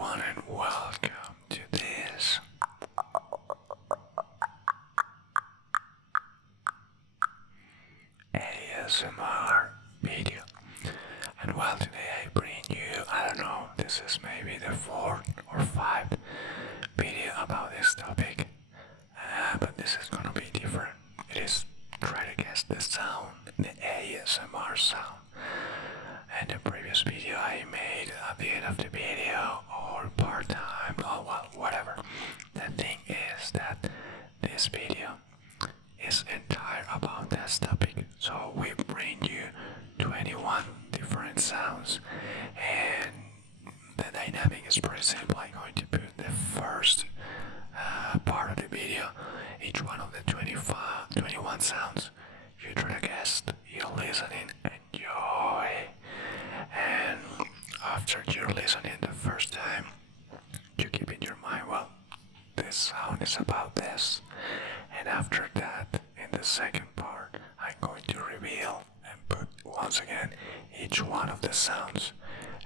everyone, and welcome to this ASMR video. And well, today I bring you, I don't know, this is maybe the fourth or fifth video about this topic, but this is gonna be different. It is try to guess the sound, the ASMR sound. And the previous video I made at the end of the video, or part-time, or well, whatever. The thing is that this video is entire about this topic. So we bring you 21 different sounds, and the dynamic is pretty simple. I'm going to put the first part of the video, each one of the 21 sounds. You try to guess, you're listening, enjoy. And after you're listening the first time, you keep in your mind, well, this sound is about this. And after that, in the second part, I'm going to reveal and put once again each one of the sounds.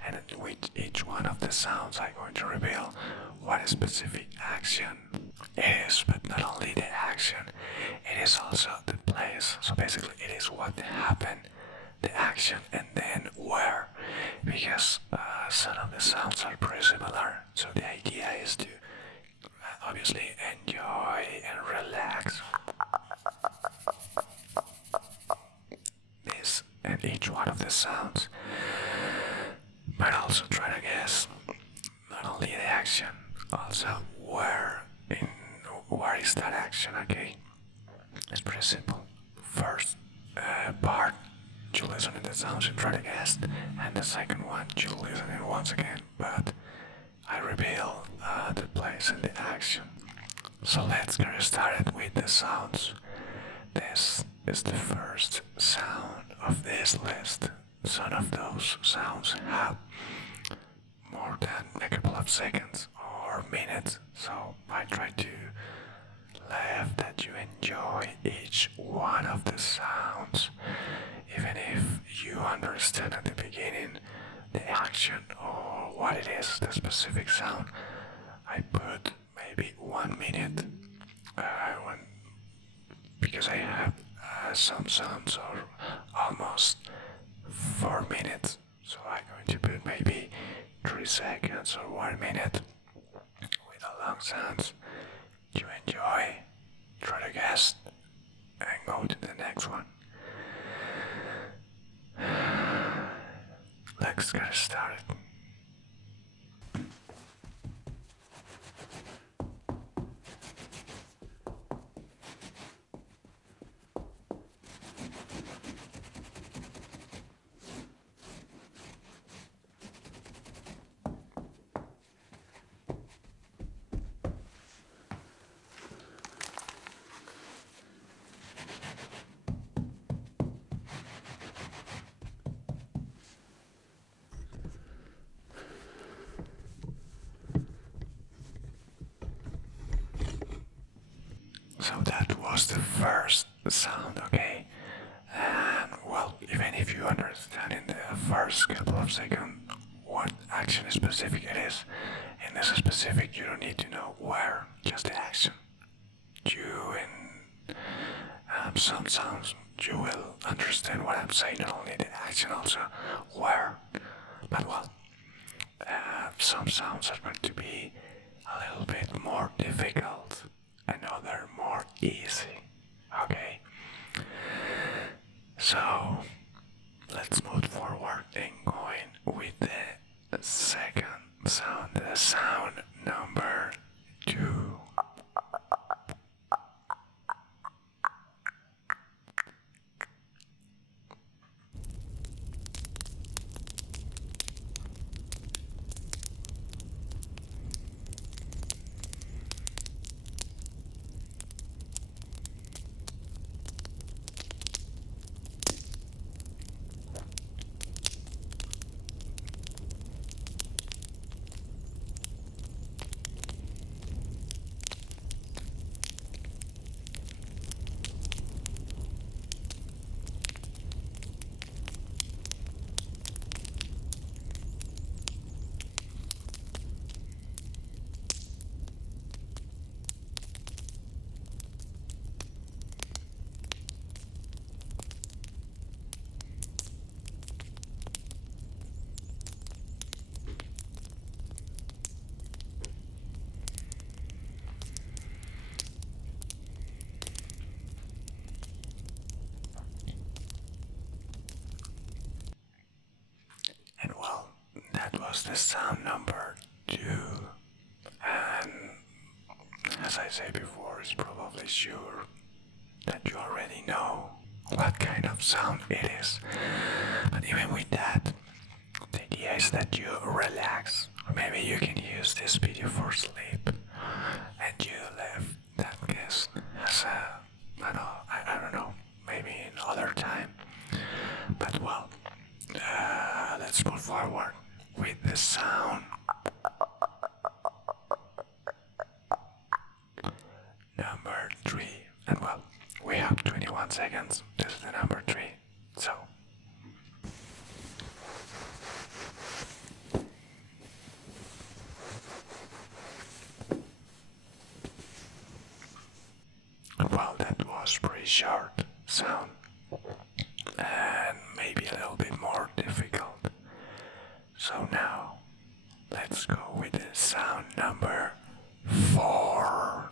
And with each one of the sounds, I'm going to reveal what specific action it is, but not only the action, it is also the place. So basically, it is what happened, the action, and then where. Because some of the sounds are pretty similar. So the idea is to obviously enjoy and relax this and each one of the sounds, but also try to guess not only the action, also where is that action. Okay, it's pretty simple. First part, you listen to the sounds and try to guess, and the second one you listen it once again, but I reveal the place and the action. So let's get started with the sounds. This is the first sound of this list. Some of those sounds have more than a couple of seconds or minutes, so I try to let that you enjoy each one of the sounds, even if you understand at the beginning the action or what it is, the specific sound. I put maybe 1 minute because I have some sounds are almost 4 minutes, so I'm going to put maybe 3 seconds or 1 minute with the long sounds. You enjoy, try to guess, and go to the next one. Let's get started. So that was the first sound, okay? And well, even if you understand in the first couple of seconds what action specific it is, in this specific you don't need to know where, just the action. You and some sounds you will understand what I'm saying, not only the action, also where. But well, some sounds are going to be a little bit more difficult and other more easy. Okay, so let's move forward and going with the second sound, the sound number 2. was the sound number 2. And as I said before, it's probably sure that you already know what kind of sound it is. But even with that, the idea is that you relax. Or maybe you can use this video for sleep. And you leave that guest as a, I don't know, maybe another time. But well, let's move forward with the sound number 3. And well, we have 21 seconds. This is the number 3. So. Well, that was pretty short sound. And maybe a little bit more difficult. So now, let's go with the sound number 4.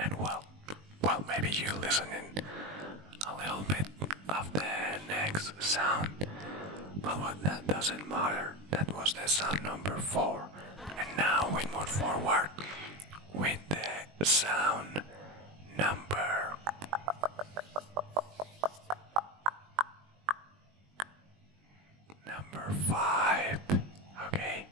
And well, maybe you listening a little bit of the next sound, but what that doesn't matter. That was the sound number 4, and now we move forward with the sound number 5. Okay.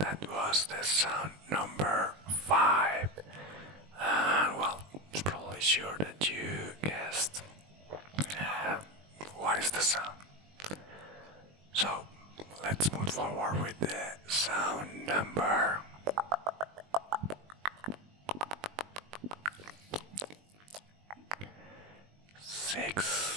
That was the sound number 5. And well, it's probably sure that you guessed what is the sound. So let's move forward with the sound number 6.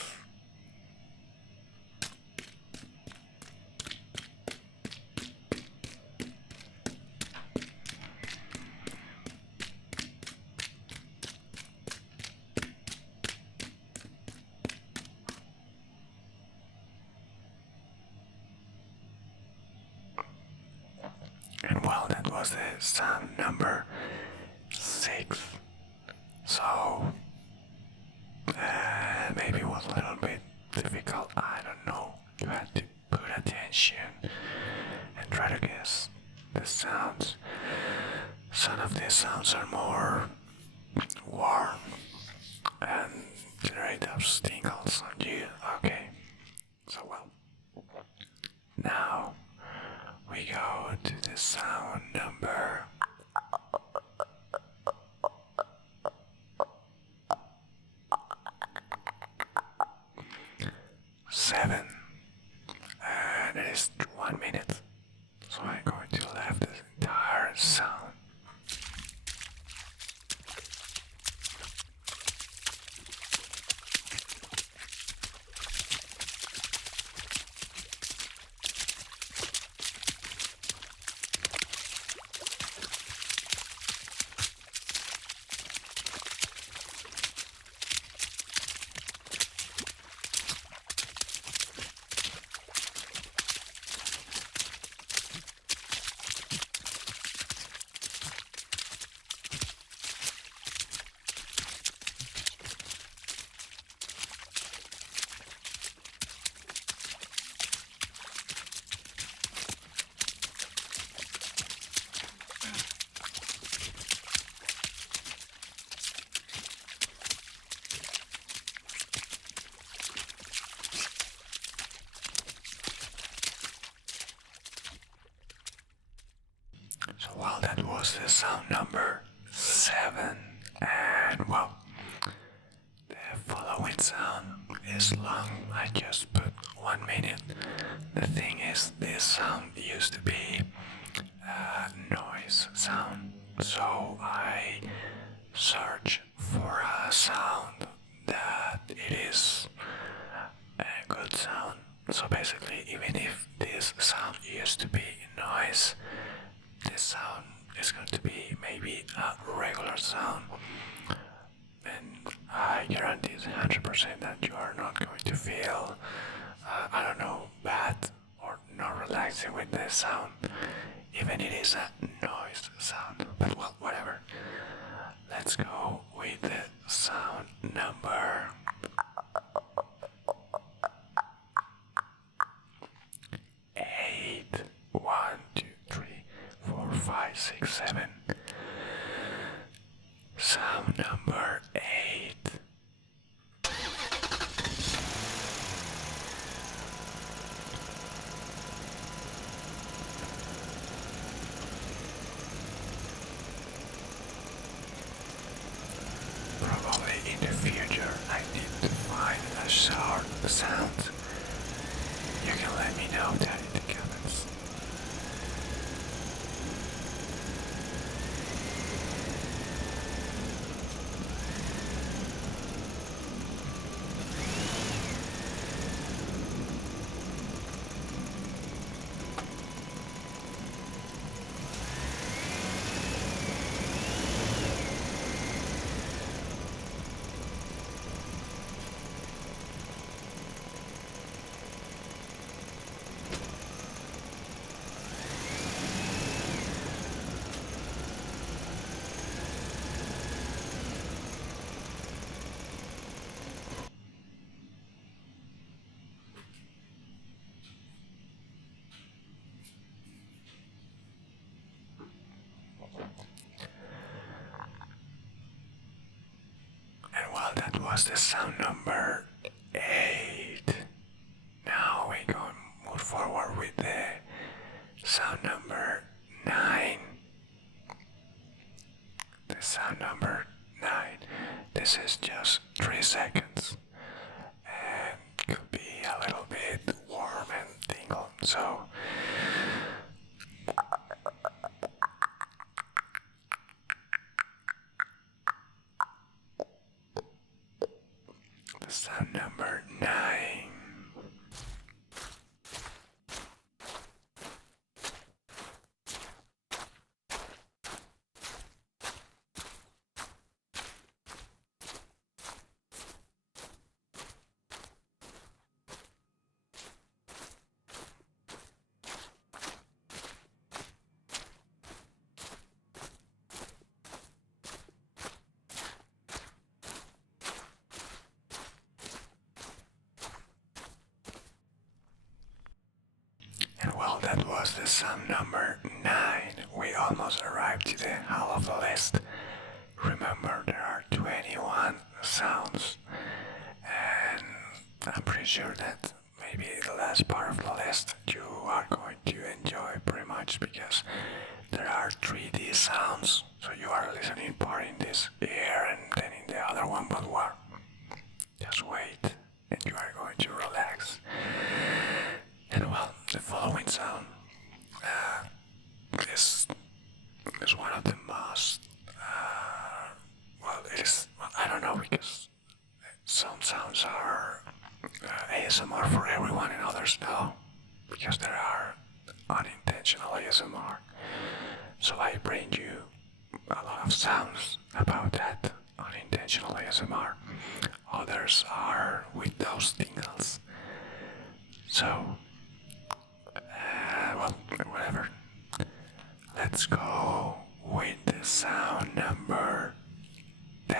And well, that was the sound number 6. So, maybe it was a little bit difficult. I don't know. You had to put attention and try to guess the sounds. Some of these sounds are more warm and generate those tingles on you. Okay. So well. Now we go to the sound number 7. And it is 1 minute. So I'm going to leave this entire sound. was the sound number 7. And well, the following sound is long. I just put 1 minute. The thing is, this sound used to be a noise sound, so I search for a sound that it is a good sound. So basically, even if this sound used to be noise, this sound is going to be maybe a regular sound, and I guarantee 100% that you are not going to feel, I don't know, bad or not relaxing with this sound, even it is a noise sound. But well, whatever. Let's go with the sound number 8. 1, 2, 3, 4, 5, 6, 7. Sound number 8. Probably in the future I need to find a short sound. You can let me know that in the comments. And well, that was the sound number 8. Now we're going to move forward with the sound number 9. The sound number 9. This is just 3 seconds and could be a little bit warm and tingle. So the sound number 9. And well, that was the sound number 9. We almost arrived to the half of the list. Remember, there are 21 sounds, and I'm pretty sure that maybe the last part of the list you are going to enjoy pretty much, because there are 3D sounds, so you are listening part in this ear and then in the other one, but what? Just wait and you are going to relax. And well, the following sound is one of the most, well, it is, well, I don't know, because some sounds are ASMR for everyone and others no, because there are unintentional ASMR. So I bring you a lot of sounds about that unintentional ASMR. Others are with those tingles. So, well, whatever. Let's go with the sound number 10.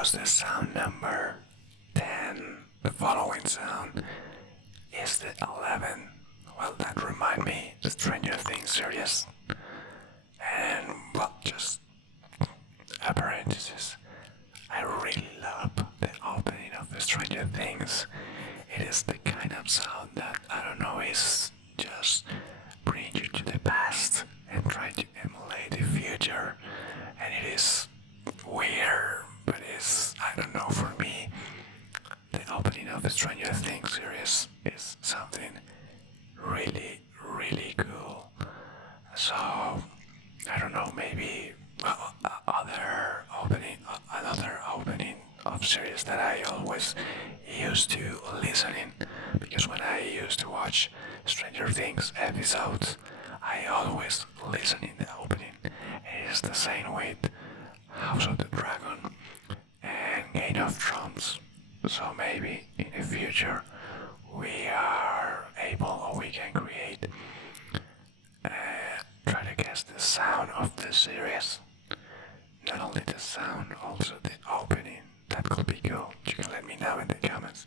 was the sound number 10. The following sound is the 11. Well, that remind me the Stranger Things series. And, well, just a parenthesis. I really love the opening of the Stranger Things. It is the kind of sound that, I don't know, is just bring you to the past and try to emulate the future. And it is weird, but it's, I don't know, for me, the opening of the Stranger Things series is something really, really cool. So, I don't know, maybe another opening of series that I always used to listen in, because when I used to watch Stranger Things episodes, I always listen in the opening. It is the same with House of the Dragon and Game of Thrones. So maybe in the future we are able, or we can create, try to guess the sound of the series. Not only the sound, also the opening. That could be cool. You can let me know in the comments.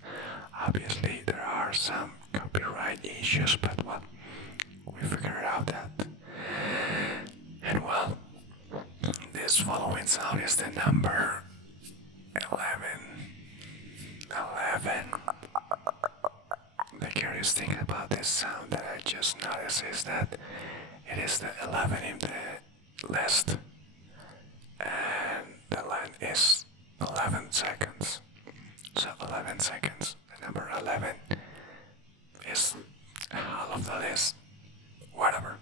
Obviously there are some copyright issues, but well, we figured out that. And well, this following sound is the number 11. 11. The curious thing about this sound that I just noticed is that it is the 11 in the list, and the length is 11 seconds. So 11 seconds. The number 11 is half of the list. Whatever.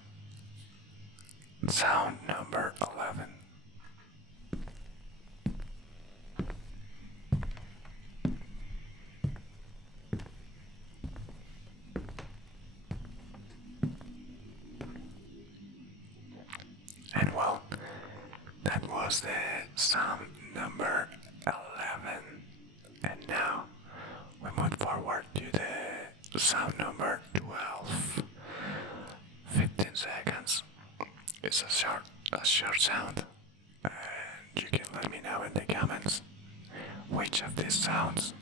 Sound number 11. And well, that was the sound number 11. And now we move forward to the sound number 12. 15 seconds. It's a short sound. And you can let me know in the comments which of these sounds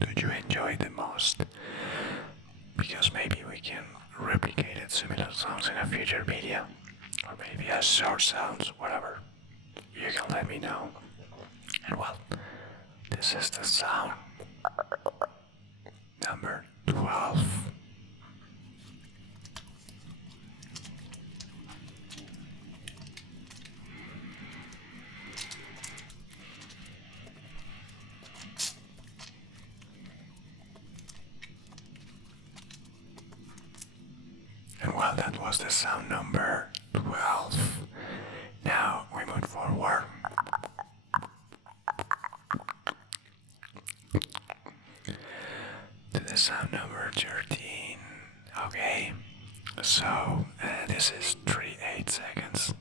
do you enjoy the most. Because maybe we can replicate it, similar sounds in a future video. Or maybe a short sounds, whatever. You can let me know. And well, this is the sound number 12. And well, that was the sound number 12. Now we move forward to the sound number 13. Okay, so this is 38 seconds.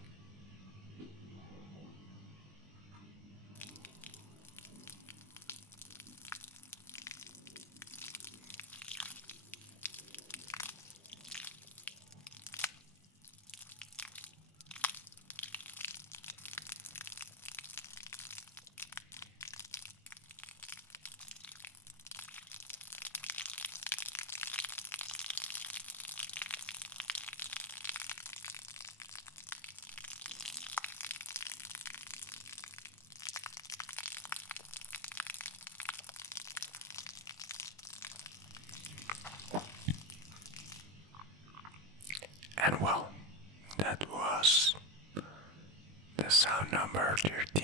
And well, that was the sound number 13.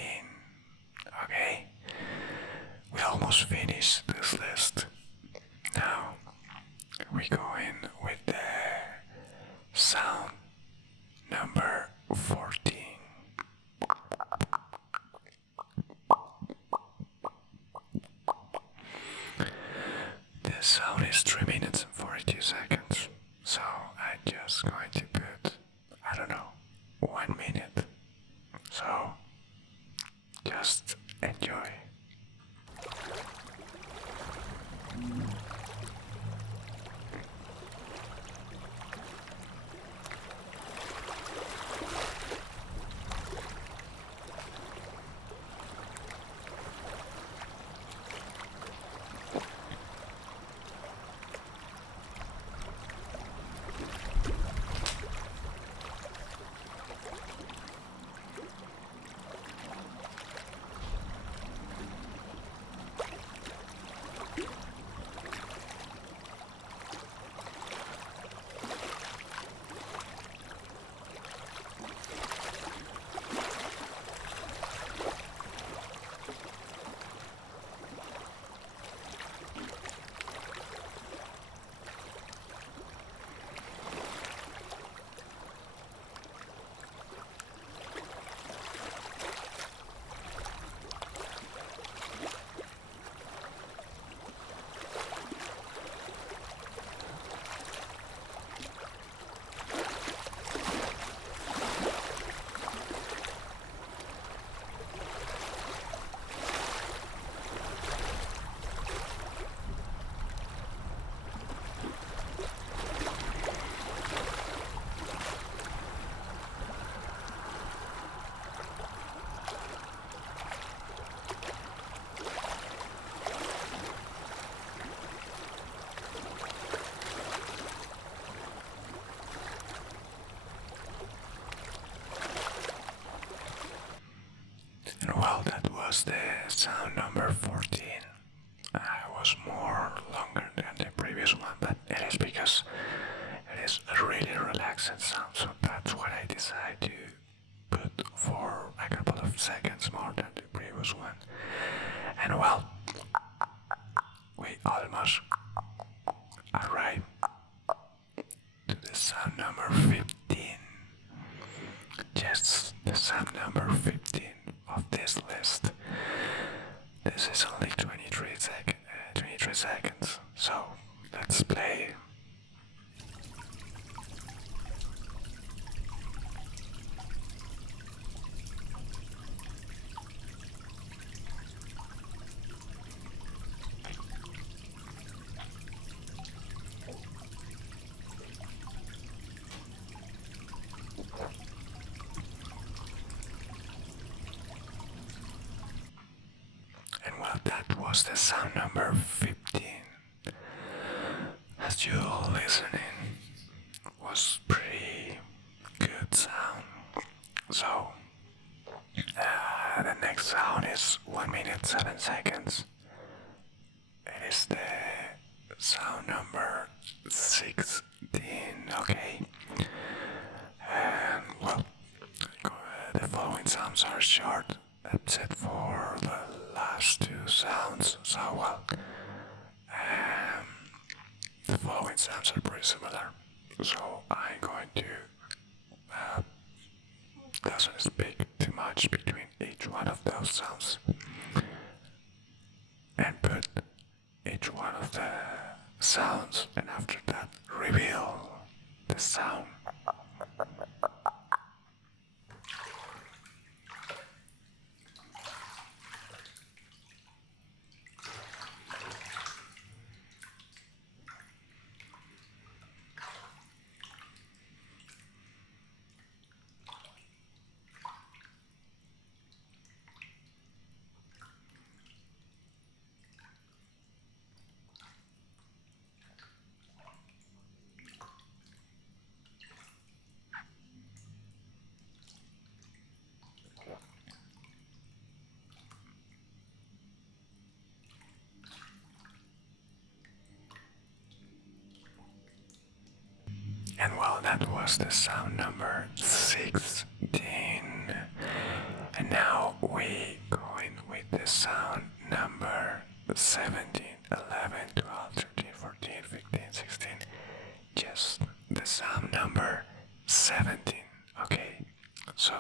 Okay, we almost finished this list. Now we go in with the sound number 14. The sound is 3 minutes and 42 seconds. So I'm just going to put, I don't know, 1 minute. So just enjoy. the sound number 14. It was more longer than the previous one, but it is because it is a really relaxing sound, so that's what I decided to put for a couple of seconds more than the previous one. And well, we almost arrived to the sound number 15. Just the sound number 15 of this list. This is only 23 seconds, so let's play. And well, that was the sound number 15. As you listening, was pretty good sound. So, the next sound is 1 minute 7 seconds. It is the sound number 16, okay? And well, the following sounds are short. That's it for the last two sounds. So well, the following sounds are pretty similar. So I'm going to doesn't speak too much between each one of those sounds and put each one of the sounds, and after that reveal the sound. And well, that was the sound number 16. And now we going with the sound number 17, 11, 12, 13, 14, 15, 16. Just the sound number 17. Okay, so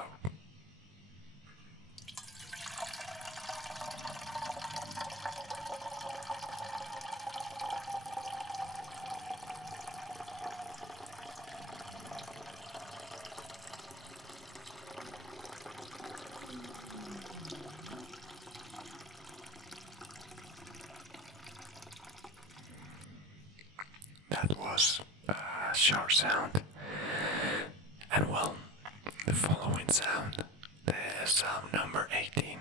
that was a short sound. And well, the following sound, the sound number 18,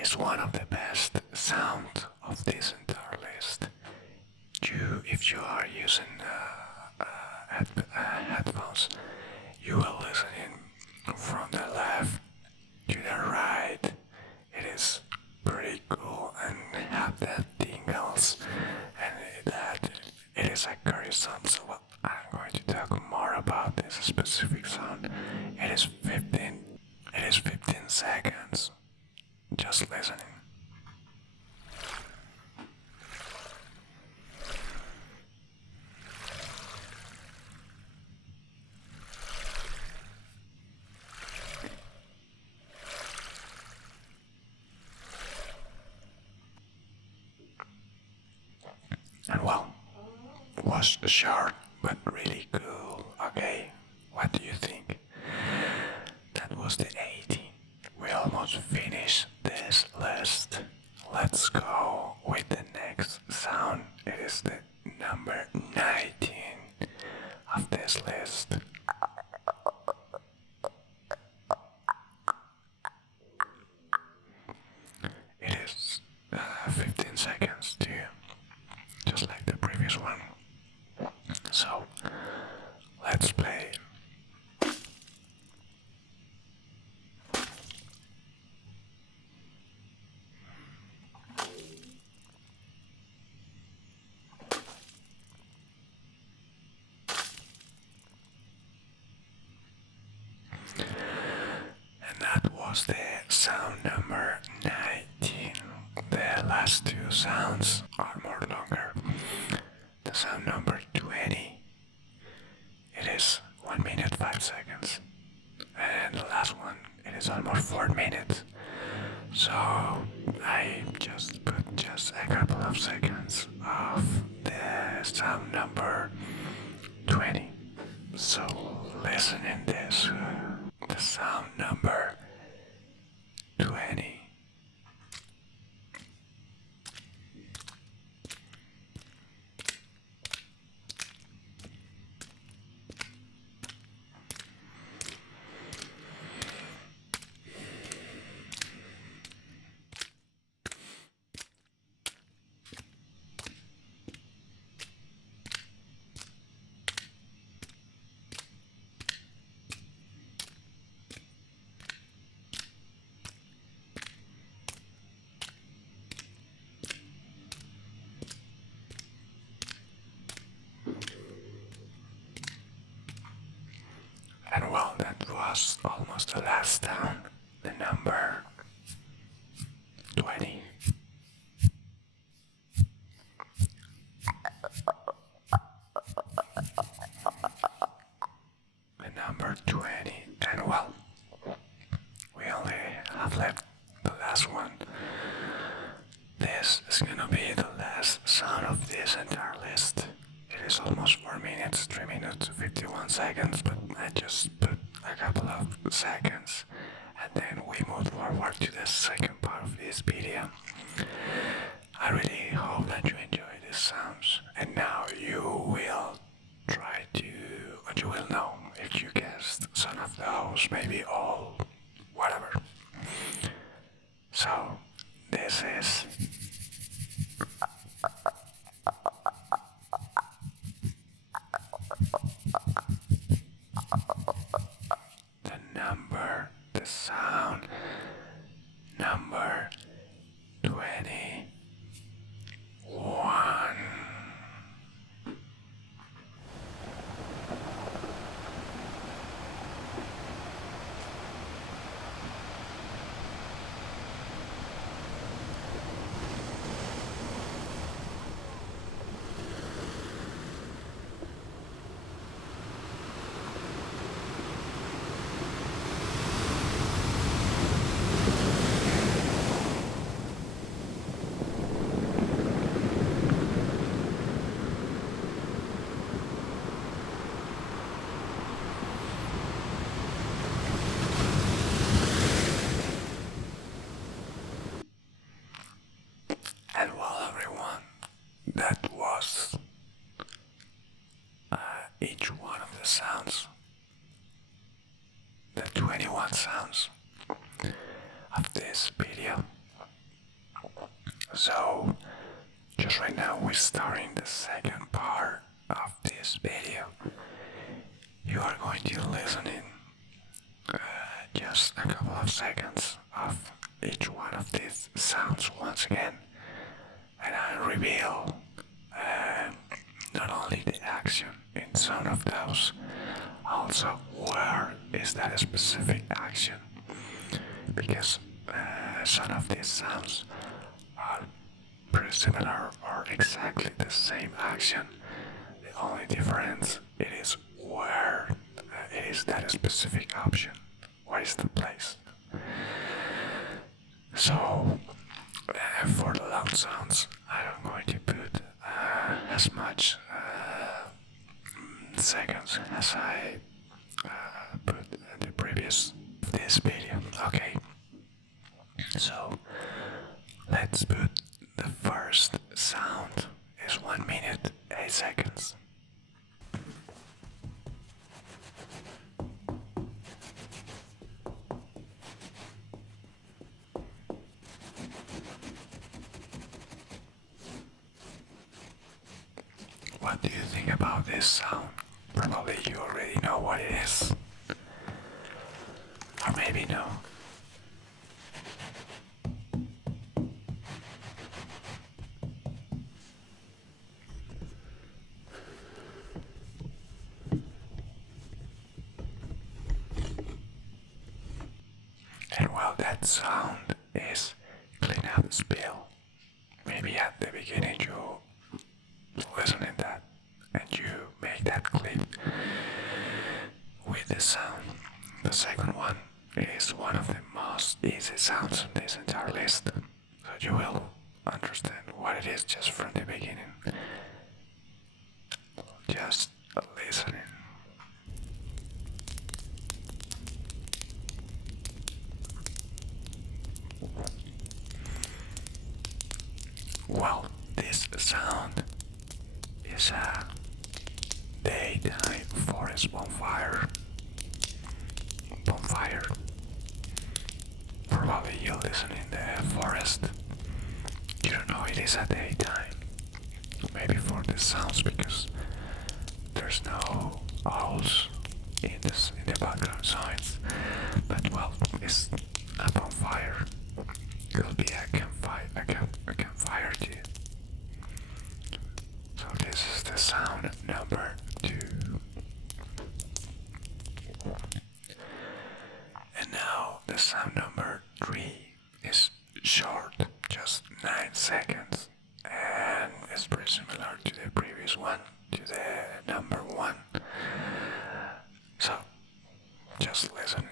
is one of the best sounds of this entire list. If you are using headphones, you will listen in from the left to the right. It is pretty cool and have the tingles, and that it is a curious sound. So well, I'm going to talk more about this specific sound. It is 15 seconds. Just listening. And well, was short but really cool. Okay, what do you think? That was the 18. We almost finished this list. Let's go with the next sound. It is the number 19 of this list. It is 15 seconds too, just like the previous one. So let's play. was the sound number 19. The last two sounds are more longer. The sound number 20, it is 1 minute 5 seconds. And the last one, it is almost 4 minutes. So I just put just a couple of seconds of the sound number 20. So listen in this, the sound number 20. And well, that was almost the last sound, the number 20. The number 20. And well, we only have left the last one. This is gonna be the last sound of this entire list. It is almost 4 minutes, 3 minutes, 51 seconds, but I just put a couple of seconds and then we move forward to the second part of this video. I really hope that you enjoy these sounds, and now you will try to, or you will know if you guessed some of those, maybe all, whatever. So, this is the sound number 21. And well, everyone, that was each one of the sounds, the 21 sounds of this video. So, just right now we're starting the second part of this video. You are going to listen in just a couple of seconds of each one of these sounds once again, and I reveal not only the action in some of those, also where is that specific action, because some of these sounds are pretty similar or exactly the same action. The only difference it is where it is that specific option, where is the place. So for the loud sounds, I'm going to put as much seconds as I put the previous this video. Okay, so let's put the first sound is 1 minute 8 seconds. What do you think about this sound? Probably you already know what it is. Or maybe no. And well, that sound is clean up spill. Maybe at the beginning you listen to that and you make that clip with the sound. The second one is one of the most easy sounds on this entire list, so you will understand what it is just from the beginning. Just listening. Well, this sound is a daytime forest bonfire. Probably you listen in the forest. You don't know it is a daytime. Maybe for the sounds because there's no owls in the background sounds. But well, it's a bonfire. Could be a campfire too. So this is the sound number 2. And now the sound number 3 is short, just 9 seconds, and it's pretty similar to the previous one, to the number 1. So just listen.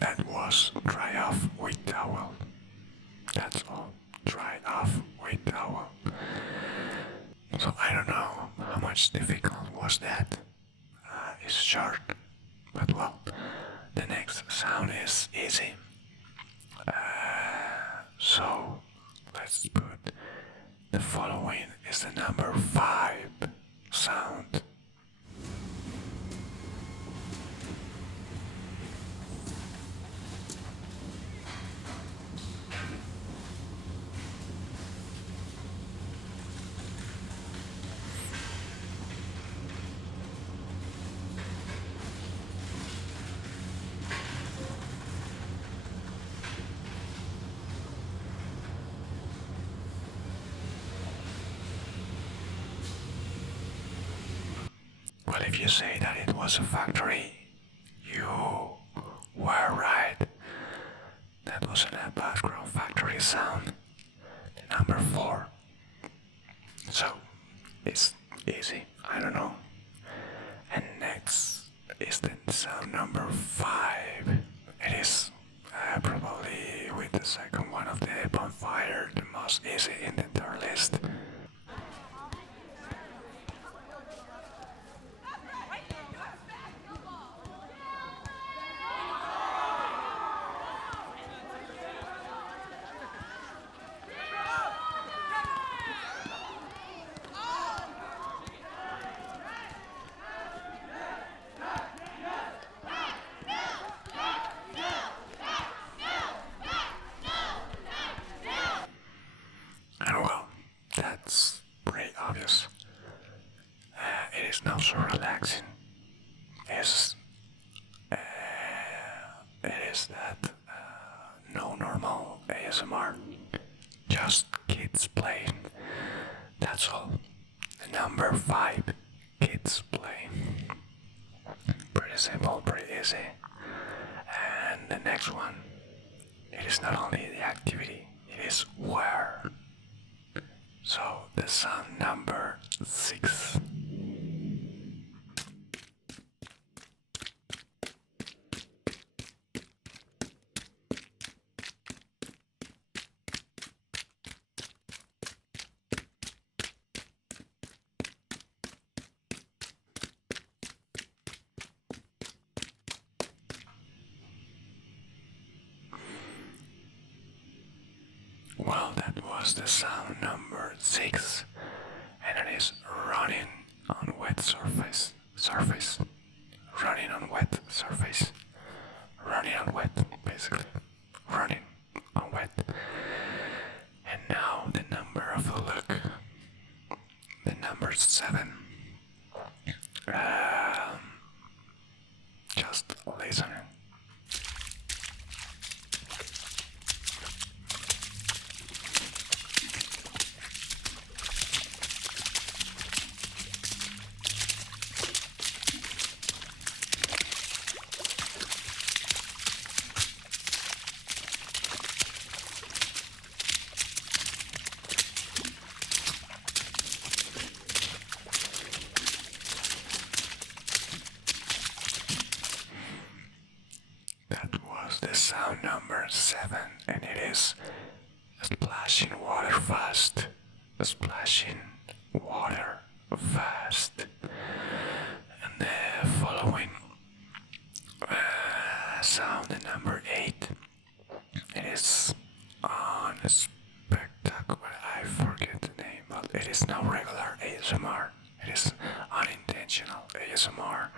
That was dry off with towel. That's all. Dry off with towel. So I don't know how much difficult was that. It's short, but well, the next sound is easy. So let's put the following is the number 5 sound. Well, if you say that it was a factory, you were right. That wasn't a background factory sound. The number 4. So, it's easy, I don't know. And next is the sound number 5. It is probably with the second one of the bonfire, the most easy in the entire list. And well, that's pretty obvious. It is not so relaxing. It is that no normal ASMR, just kids playing. That's all. The number 5, kids playing. Pretty simple, pretty easy. And the next one, it is not only the activity, it is where. So the sound number 6. Well, that was the sound number 6, and it is running on wet surface. Running on wet surface. Running on wet, basically. Running on wet. And now the number of the look. The number 7. Just listening. number 7, and it is splashing water fast. Splashing water fast. And the following sound, number 8, it is on a spectacle. I forget the name, but it is no regular ASMR. It is unintentional ASMR.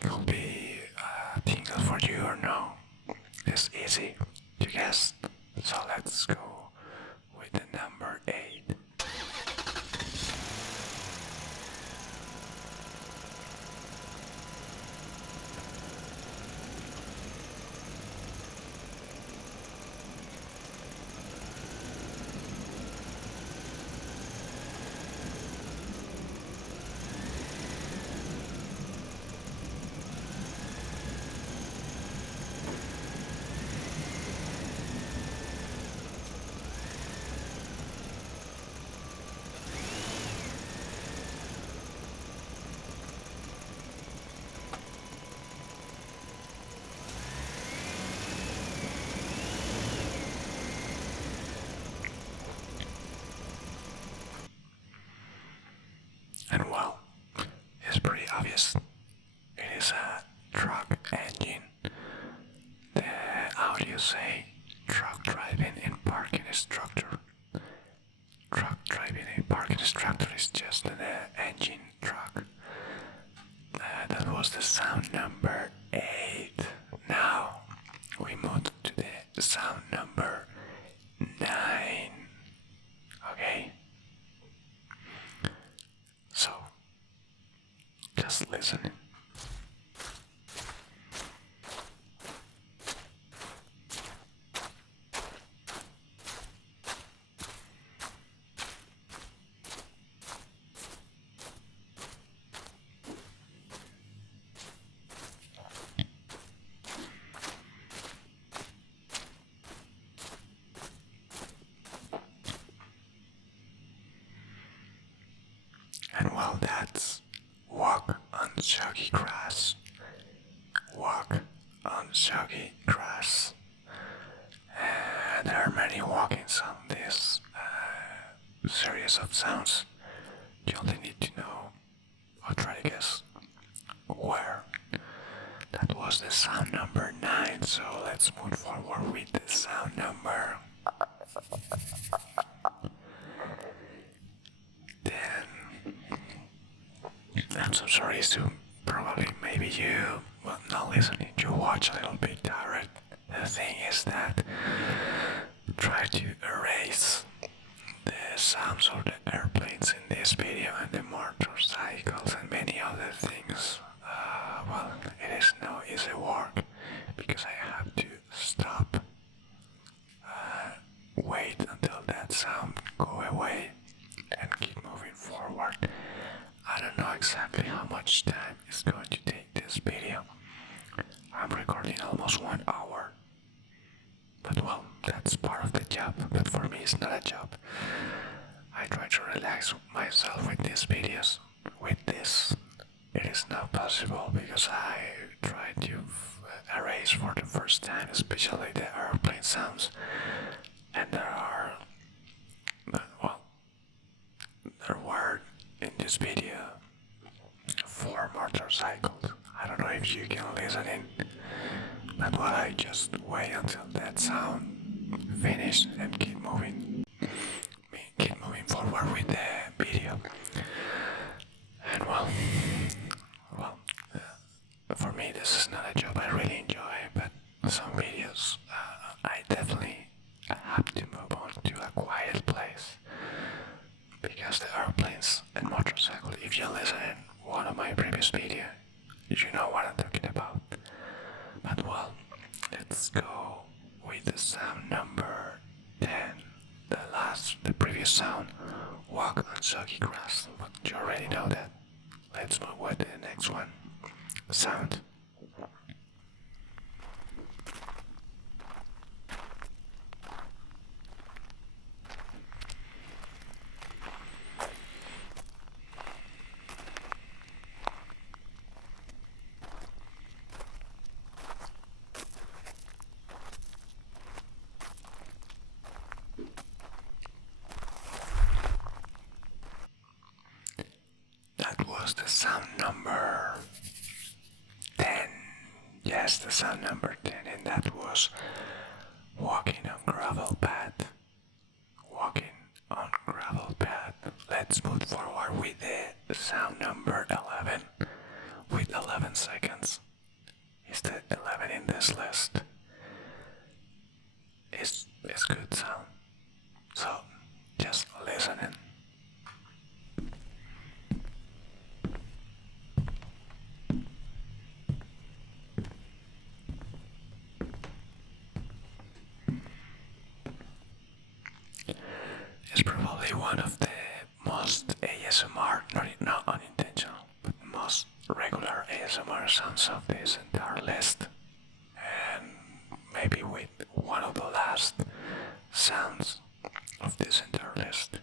Could be a tingle for you or no. It's easy to guess. So let's go with the number 8. And well, it's pretty obvious. It is a truck engine. The audio say truck driving in parking structure. Truck driving in parking structure is just an engine truck. That was the sound number 8. Now we move to the sound number 9. Okay? So, just listen. And well, that's walk on soggy grass. Walk on soggy grass. And there are many walkings on this series of sounds. You only need to know or try to guess where. That was the sound number 9, so let's move forward with the sound number 10. I'm so sorry to probably maybe you, well, not listening, you watch a little bit tired. The thing is that try to erase the sounds of the airplanes in this video and the motorcycles and many other things. Well, it is no easy work because I have to stop, wait until that sound go away and keep moving forward. I don't know exactly how much time it's going to take this video. I'm recording almost 1 hour. But well, that's part of the job, but for me it's not a job. I try to relax myself with these videos. With this, it is not possible because I try to erase for the first time, especially the airplane sounds. And there are, well, there were in this video 4 motorcycles. I don't know if you can listen in, but well, I just wait until that sound finished and keep moving forward with the video. And well, for me this is not a job I really enjoy, but some videos I definitely have to move on to a quiet place because the airplanes and motorcycles, if you listen in one of my previous videos, you know what I'm talking about. But well, let's go with the sound number 10. The previous sound, walk on soggy grass, but you already know that. Let's move with the next one. Sound. number 10. Yes, the sound number 10, and that was walking on gravel path. Walking on gravel path. Let's move forward with the sound number 11. With 11 seconds. Is the 11 in this list? It's good sound. So, just listening. It's probably one of the most ASMR, not unintentional, but most regular ASMR sounds of this entire list. And maybe with one of the last sounds of this entire list.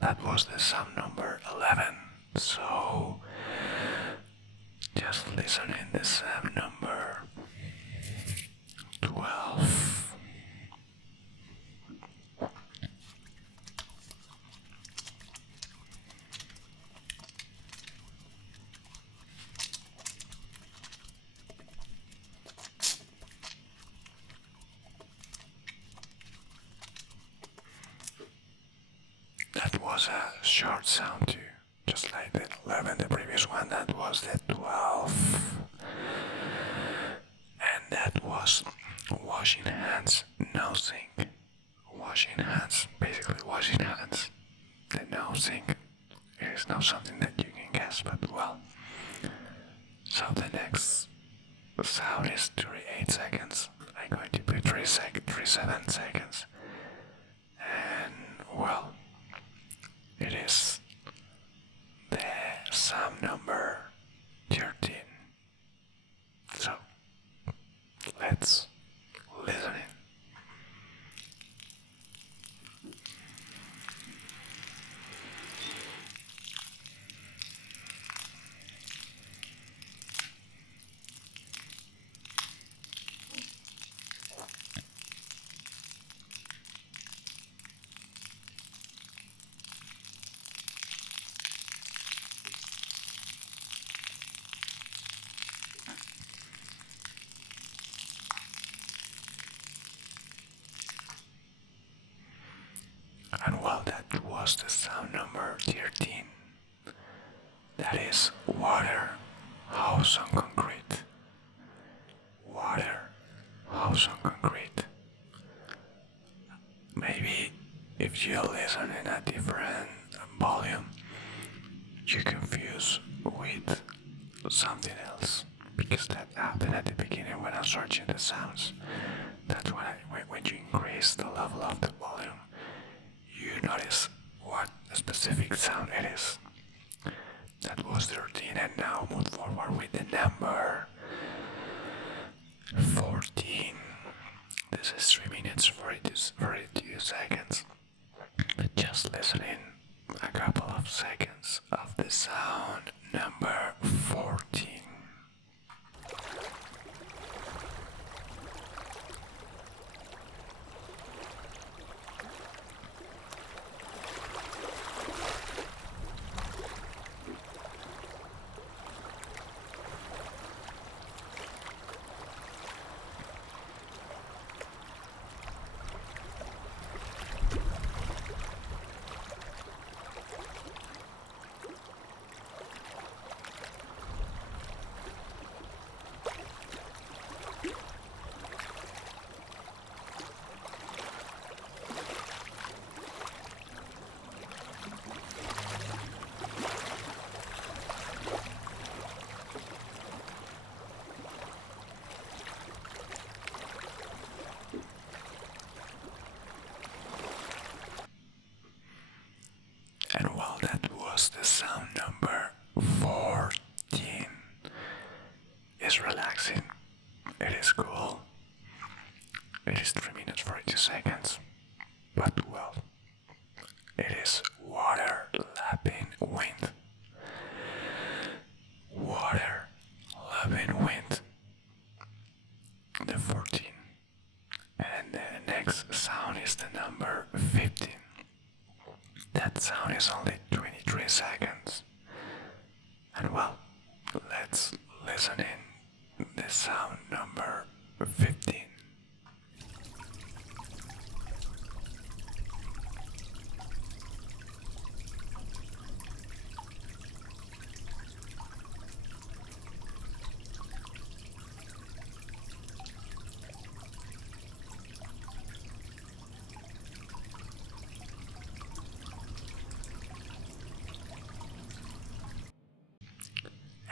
That was the sound number 11. So, just listen in the sound number 12. That was a short sound too, just like the 11, the previous one. That was the 12. And that was washing hands, nosing. Washing hands, basically washing hands. The nosing, it is not something that you can guess, but well. So the next sound is 38 seconds. I'm going to put 37 seconds. And well, it is the sound number 13. So, let's listen in. And well, that was the sound number 13. That is water, house on concrete. Water, house on concrete. Maybe if you listen in a different volume, you confuse with something else. Because that happened at the beginning when I was searching the sounds. That's when you increase the level of the volume, you notice what specific sound it is. That was 13, and now move forward with the number 14. This is 3 minutes 42 seconds. But just listen in a couple of seconds of the sound number 14. And well, that was the sound number 14. It's relaxing. It is cool. It is 3 minutes 42 seconds. But well, it is water lapping wind. Water lapping wind. The 14. And the next sound is the number 15. That sound is only 23 seconds. And well, let's listen in the sound number 15.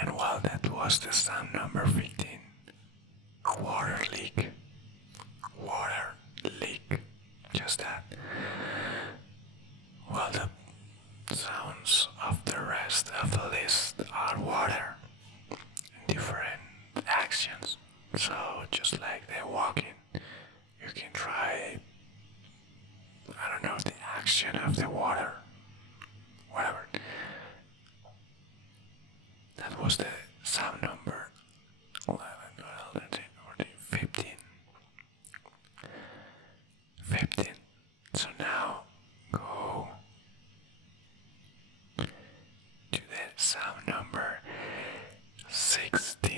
And well, that was the sound number 15. Water leak. Water leak. Just that. Well, the sounds of the rest of the list are water. Different actions. So, just like the walking, you can try, I don't know, the action of the water. Whatever. That was the sound number 11, 12, 13, 14, 15. 15. So now go to the sound number 16.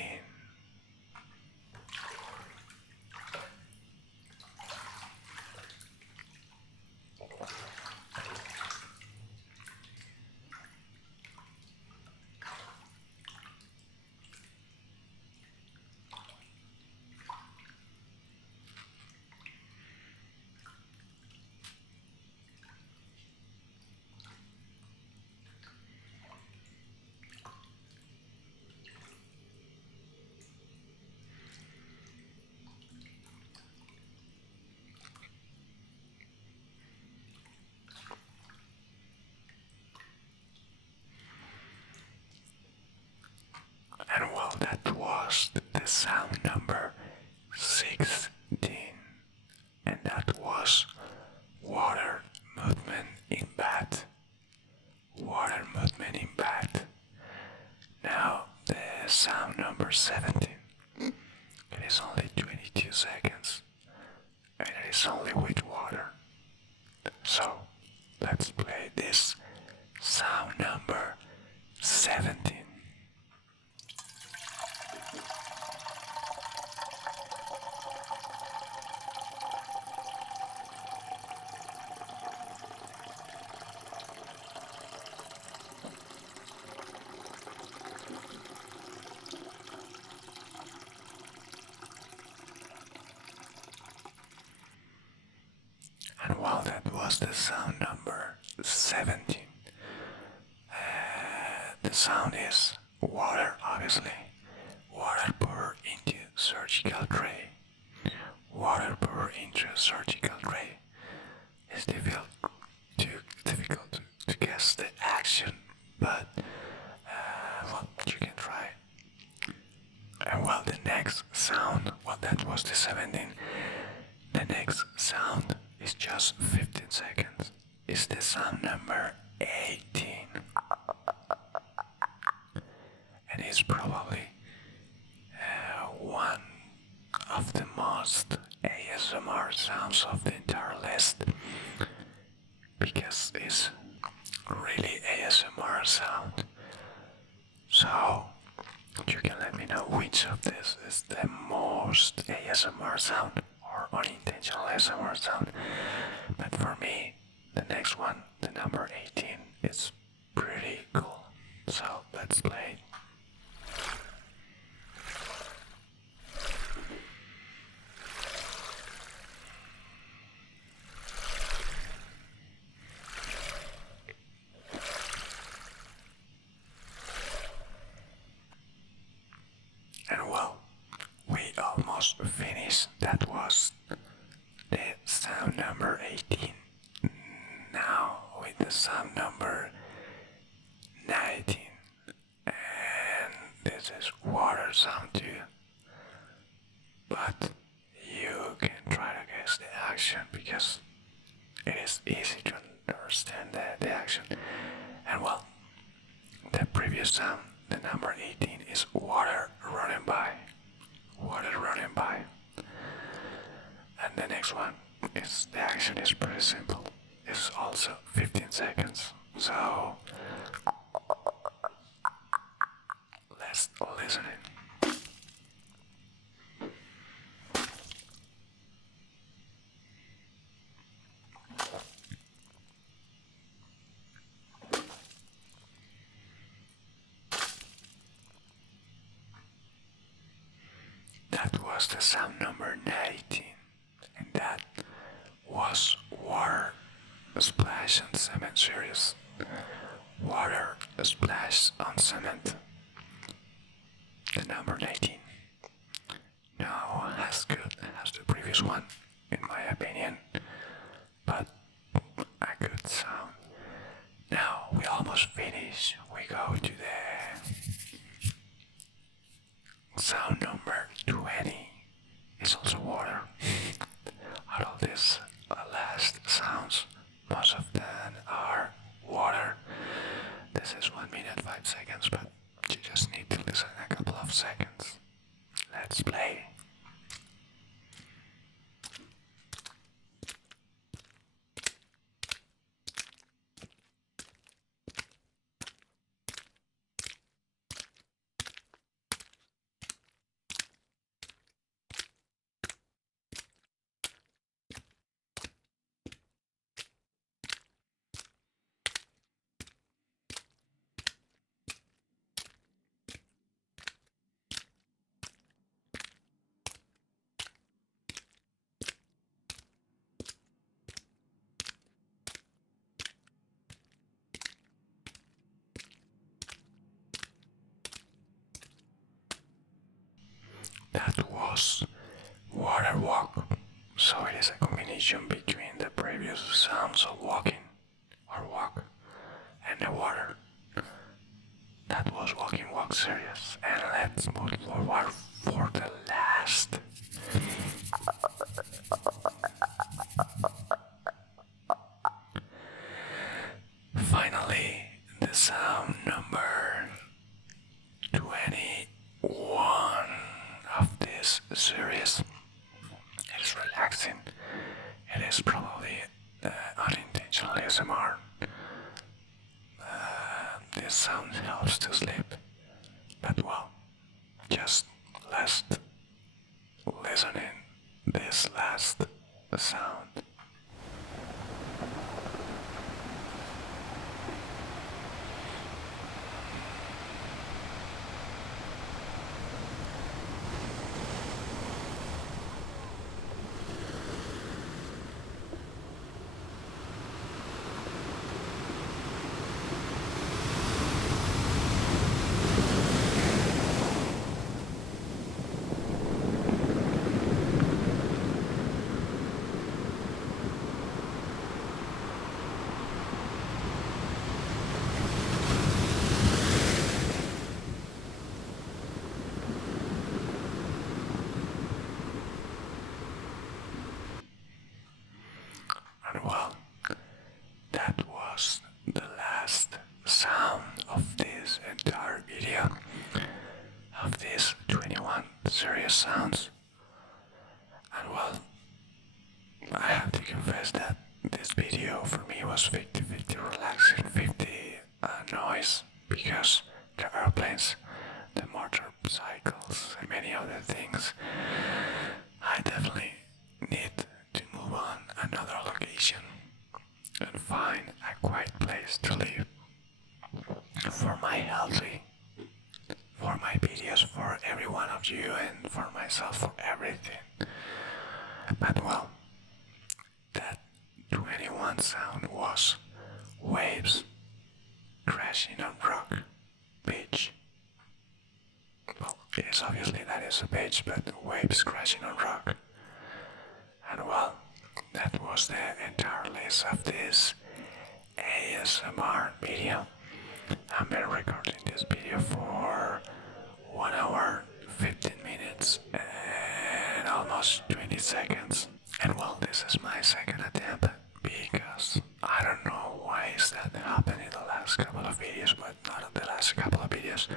And well, that was the sound number 16. And that was water movement in bed. Water movement in bed. Now the sound number 17. It is only 22 seconds. And it is only with water. So let's play this sound number 17. And while that was the sound number 17, the sound is water, obviously. Water poured into surgical tray. Water poured into surgical tray. It's difficult to guess the action, but well, you can try. And well, the next sound, well, that was the 17. The next sound is just 15 seconds. It's the sound number 18. And it's probably one of the most ASMR sounds of the entire list, because it's really ASMR sound. So you can let me know which of this is the most ASMR sound or unintentional ASMR sound. But for me, the next one, the number 18, is pretty cool. So let's play. And well, we almost finished. That was the sound number 18. Now with the sound number 19. And this is water sound too. But you can try to guess the action, because it is easy to understand the action. And well, the previous sound, the number 18, is water running by. Water running by. And the next one is, the action is pretty simple. It's also 15 seconds. So let's listen it. That was the sound number 19, and that was water splash on cement series. Water splash on cement. The number 19. Now as good as the previous one, in my opinion, but a good sound. Now we almost finished. We go to the sound number 20. It's also water. Out of these last sounds, most of them are water. This is 1 minute 5 seconds, but you just need to listen a couple of seconds. Let's play. That was water walk. So it is a combination between the previous sounds of walking or walk and the water. That was walking walk series. And let's move forward for the last. Finally, the sound number 21 of this series. It is relaxing. It is probably unintentional ASMR. This sound helps to sleep. But well, just let's listen in this last sound. And well, that was the last sound of this entire video, of these 21 serious sounds. And well, I have to confess that this video for me was 50-50 relaxing, 50 noise, because the airplanes, the motorcycles, and many other things, I definitely need to move on another location and find a quiet place to live for my healthy, for my videos, for every one of you, and for myself, for everything. But well, that 21 sound was waves crashing on rock beach. Well, yes, obviously that is a beach, but waves crashing on rock. And well, that was the entire list of this ASMR video. I've been recording this video for 1 hour, 15 minutes, and almost 20 seconds. And well, this is my second attempt because I don't know why is that happening in the last couple of videos, but not in the last couple of videos.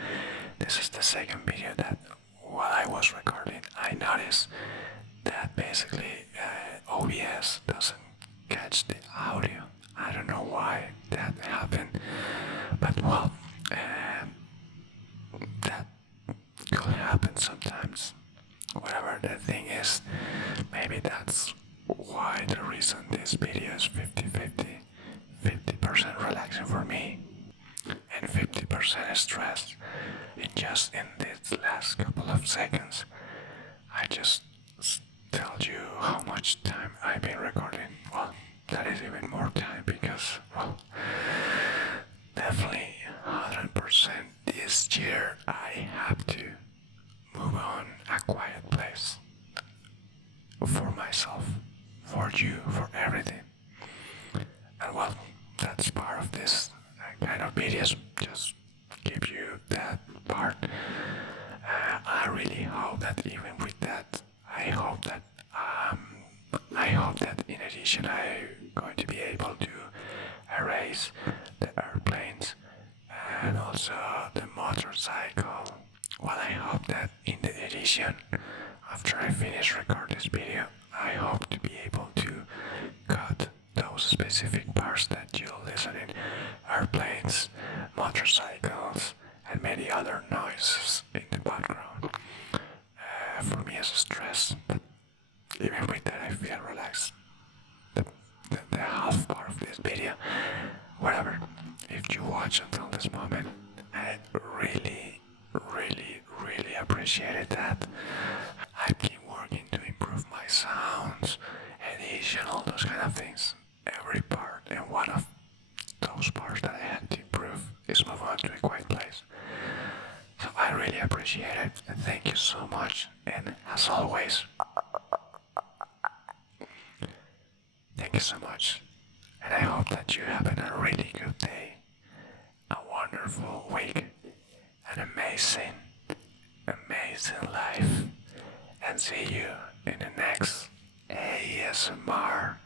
This is the second video that while I was recording, I noticed that basically OBS doesn't catch the audio. I don't know why that happened, but well, that and sometimes whatever the thing is, maybe that's why the reason this video is 50-50. 50% relaxing for me and 50% stress. And just in this last couple of seconds, I just tell you how much time I've been recording. Well, that is even more time because, well, definitely 100% this year I have to move on a quiet place for myself, for you, for everything. And well, that's part of this kind of videos. Just give you that part. I really hope that even with that, I hope that in addition I'm going to be able to erase the airplanes and also the motorcycle. Well, I hope that in the edition, after I finish recording this video, I hope to be able to cut those specific parts that you listen in: airplanes, motorcycles, and many other noises in the background. For me as a stress, but even with that I feel relaxed. The half part of this video, whatever, if you watch until this moment, I really, really, really appreciated that. I keep working to improve my sounds, edition, all those kind of things. Every part, and one of those parts that I had to improve is move on to a quiet place. So I really appreciate it, and thank you so much. And as always, thank you so much. And I hope that you have a really good day, a wonderful week, an amazing, amazing life. And see you in the next ASMR